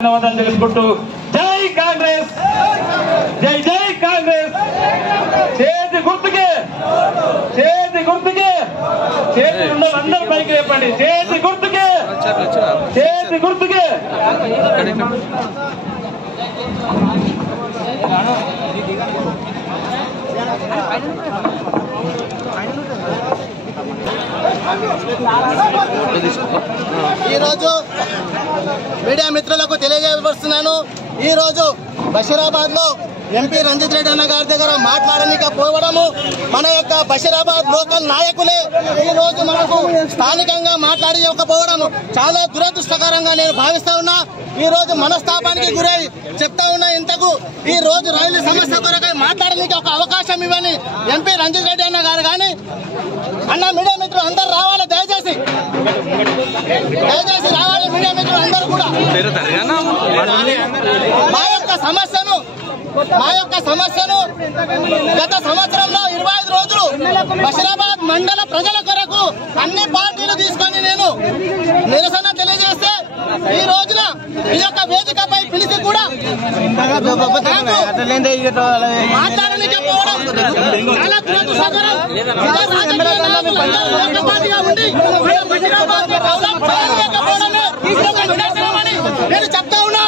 ధన్యవాదాలు తెలుపుకుంటూ జై కాంగ్రెస్, జై జై కాంగ్రెస్. చేతి గుర్తుకే, చేతి గుర్తుకే, చేతి అందరూ పైకి లేపండి. చేతి గుర్తుకే, చేతి గుర్తుకే. ఈరోజు మీడియా మిత్రులకు తెలియజేయవస్తున్నాను. ఈరోజు బషీరాబాద్ లో ఎంపీ రంజిత్ రెడ్డి అన్న గారి దగ్గర మాట్లాడనికపోవడము, మన యొక్క బషీరాబాద్ లోకల్ నాయకులే ఈ రోజు మనకు స్థానికంగా మాట్లాడకపోవడము చాలా దురదృష్టకరంగా నేను భావిస్తా ఉన్నా. ఈ రోజు మనస్తాపానికి గురై చెప్తా ఉన్నా. ఇంతకు ఈ రోజు రైలు సమస్య కొరకై మాట్లాడడానికి ఒక అవకాశం ఇవ్వని ఎంపీ రంజిత్ రెడ్డి అన్న గారు కానీ అన్న మీడియా మిత్రులు అందరూ రావాలి, దయచేసి రావాలి. మీడియా మిత్రులు అందరూ కూడా మా యొక్క సమస్యను గత సంవత్సరంలో 25 రోజులు బషీరాబాద్ మండల ప్రజల కొరకు అన్ని పార్టీలు తీసుకొని నేను నిరసన తెలియజేస్తే ఈ రోజున ఈ యొక్క వేదికపై పిలిచి కూడా మాట్లాడలేకపోవడం చాలా దురదృష్టకరం. నేను చెప్తా ఉన్నా.